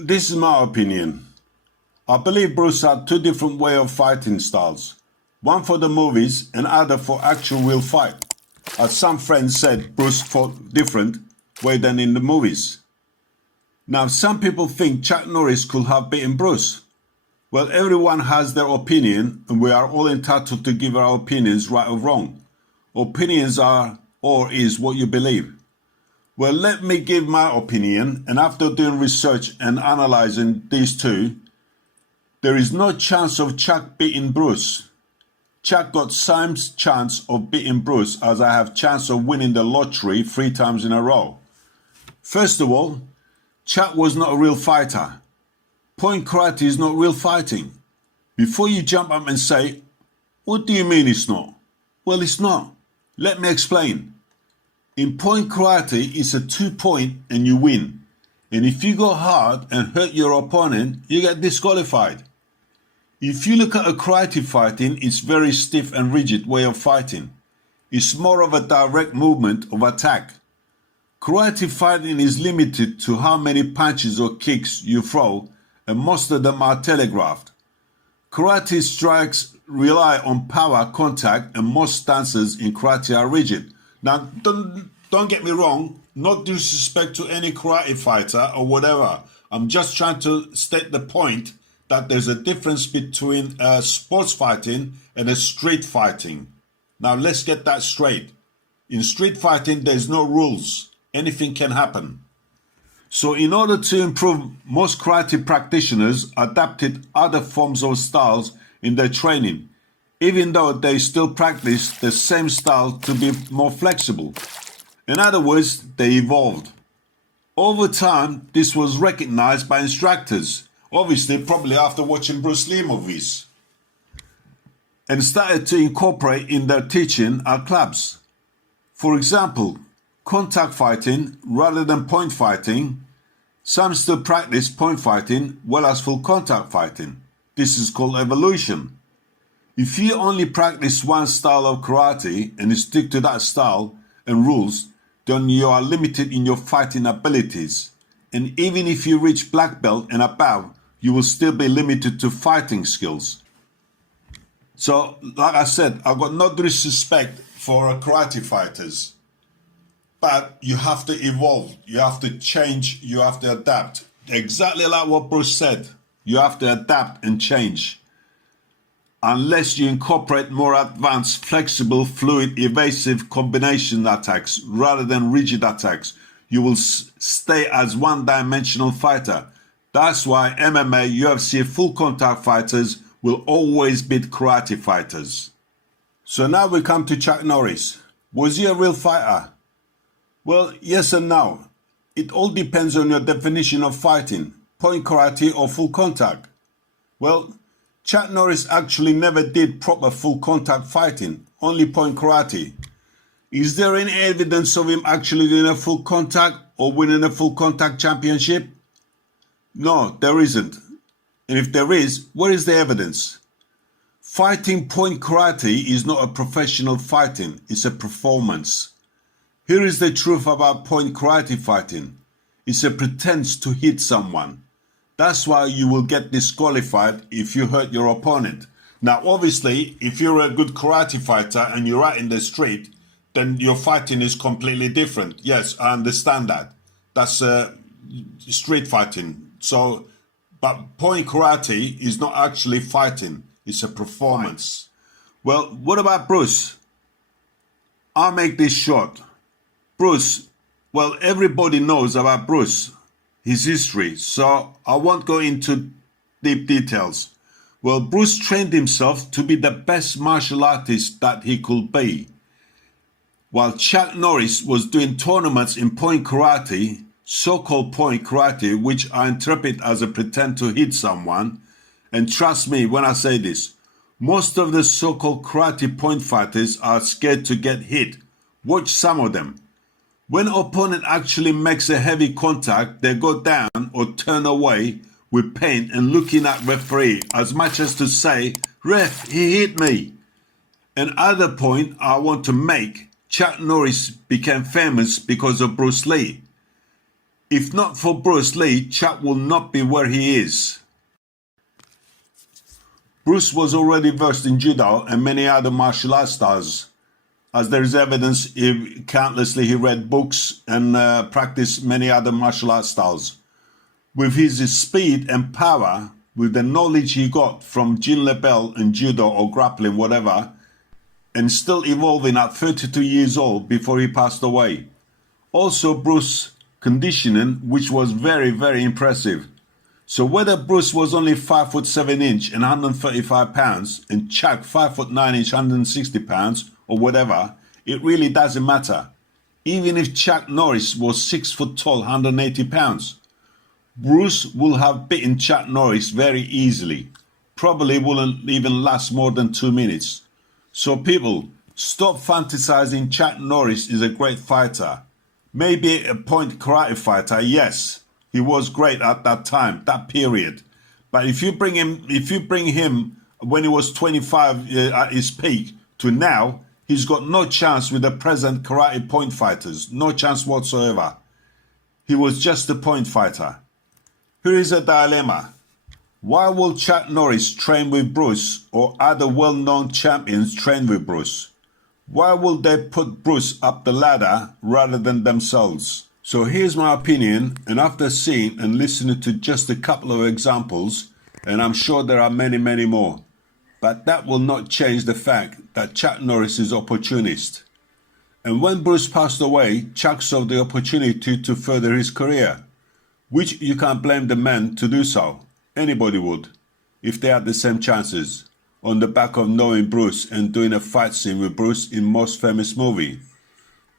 This is my opinion. I believe Bruce had two different way of fighting styles. One for the movies and other for actual real fight. As some friends said, Bruce fought different way than in the movies. Now some people think Chuck Norris could have beaten Bruce. Well, everyone has their opinion and we are all entitled to give our opinions right or wrong. Opinions are or is what you believe. Well, let me give my opinion, and after doing research and analyzing these two, there is no chance of Chuck beating Bruce. Chuck got same chance of beating Bruce as I have chance of winning the lottery 3 times in a row. First of all, Chuck was not a real fighter. Point karate is not real fighting. Before you jump up and say, what do you mean it's not? Well, it's not. Let me explain. In point karate, it's a 2-point and you win. And if you go hard and hurt your opponent, you get disqualified. If you look at a karate fighting, it's very stiff and rigid way of fighting. It's more of a direct movement of attack. Karate fighting is limited to how many punches or kicks you throw, and most of them are telegraphed. Karate strikes rely on power, contact, and most stances in karate are rigid. Now, don't get me wrong, no disrespect to any karate fighter or whatever. I'm just trying to state the point that there's a difference between sports fighting and a street fighting. Now, let's get that straight. In street fighting, there's no rules. Anything can happen. So in order to improve, most karate practitioners adapted other forms of styles in their training, even though they still practice the same style to be more flexible. In other words, they evolved. Over time, this was recognized by instructors, obviously probably after watching Bruce Lee movies, and started to incorporate in their teaching at clubs. For example, contact fighting rather than point fighting. Some still practice point fighting well as full contact fighting. This is called evolution. If you only practice one style of karate and you stick to that style and rules, then you are limited in your fighting abilities. And even if you reach black belt and above, you will still be limited to fighting skills. So, like I said, I've got no disrespect for karate fighters. But you have to evolve, you have to change, you have to adapt. Exactly like what Bruce said, you have to adapt and change. Unless you incorporate more advanced, flexible, fluid, evasive combination attacks rather than rigid attacks, you will stay as one-dimensional fighter. That's why MMA, UFC, full contact fighters will always beat karate fighters. So now we come to Chuck Norris. Was he a real fighter? Well, yes and no. It all depends on your definition of fighting, point karate or full contact. Well, Chuck Norris actually never did proper full contact fighting, only point karate. Is there any evidence of him actually doing a full contact or winning a full contact championship? No, there isn't. And if there is, where is the evidence? Fighting point karate is not a professional fighting, it's a performance. Here is the truth about point karate fighting. It's a pretense to hit someone. That's why you will get disqualified if you hurt your opponent. Now, obviously, if you're a good karate fighter and you're out in the street, then your fighting is completely different. Yes, I understand that. That's street fighting. So, but point karate is not actually fighting. It's a performance. Well, what about Bruce? I'll make this short. Bruce, well, everybody knows about Bruce, his history, so I won't go into deep details. Well, Bruce trained himself to be the best martial artist that he could be. While Chuck Norris was doing tournaments in point karate, so-called point karate, which I interpret as a pretend to hit someone, and trust me when I say this, most of the so-called karate point fighters are scared to get hit. Watch some of them. When opponent actually makes a heavy contact, they go down or turn away with pain and looking at referee as much as to say, "Ref, he hit me." Another point I want to make, Chuck Norris became famous because of Bruce Lee. If not for Bruce Lee, Chuck will not be where he is. Bruce was already versed in judo and many other martial arts styles, as there is evidence countlessly he read books and practiced many other martial arts styles. With his speed and power, with the knowledge he got from Jean Lebel and judo or grappling, whatever, and still evolving at 32 years old before he passed away. Also Bruce's conditioning, which was very, very impressive. So whether Bruce was only 5'7" and 135 pounds and Chuck 5'9" 160 pounds or whatever, it really doesn't matter. Even if Chuck Norris was 6 foot tall, 180 pounds, Bruce will have beaten Chuck Norris very easily. Probably wouldn't even last more than 2 minutes. So people, stop fantasizing Chuck Norris is a great fighter. Maybe a point karate fighter, yes. He was great at that time, that period. But if you bring him when he was 25 at his peak to now, he's got no chance with the present karate point fighters. No chance whatsoever. He was just a point fighter. Here is a dilemma. Why will Chuck Norris train with Bruce or other well-known champions train with Bruce? Why will they put Bruce up the ladder rather than themselves? So here's my opinion, and after seeing and listening to just a couple of examples, and I'm sure there are many, many more, but that will not change the fact that Chuck Norris is opportunist. And when Bruce passed away, Chuck saw the opportunity to further his career, which you can't blame the man to do so. Anybody would, if they had the same chances, on the back of knowing Bruce and doing a fight scene with Bruce in most famous movie.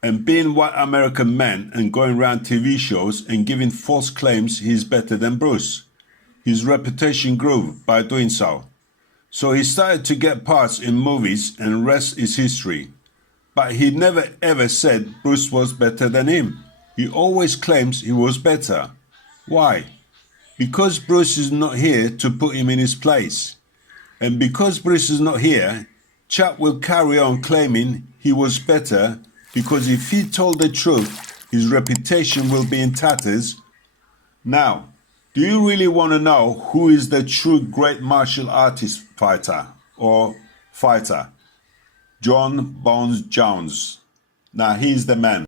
And being white American man and going around TV shows and giving false claims he's better than Bruce. His reputation grew by doing so. So he started to get parts in movies and rest is history. But he never ever said Bruce was better than him. He always claims he was better. Why? Because Bruce is not here to put him in his place. And because Bruce is not here, Chuck will carry on claiming he was better, because if he told the truth, his reputation will be in tatters. Now, do you really want to know who is the true great martial artist fighter or fighter? John Bones Jones. Now, he's the man.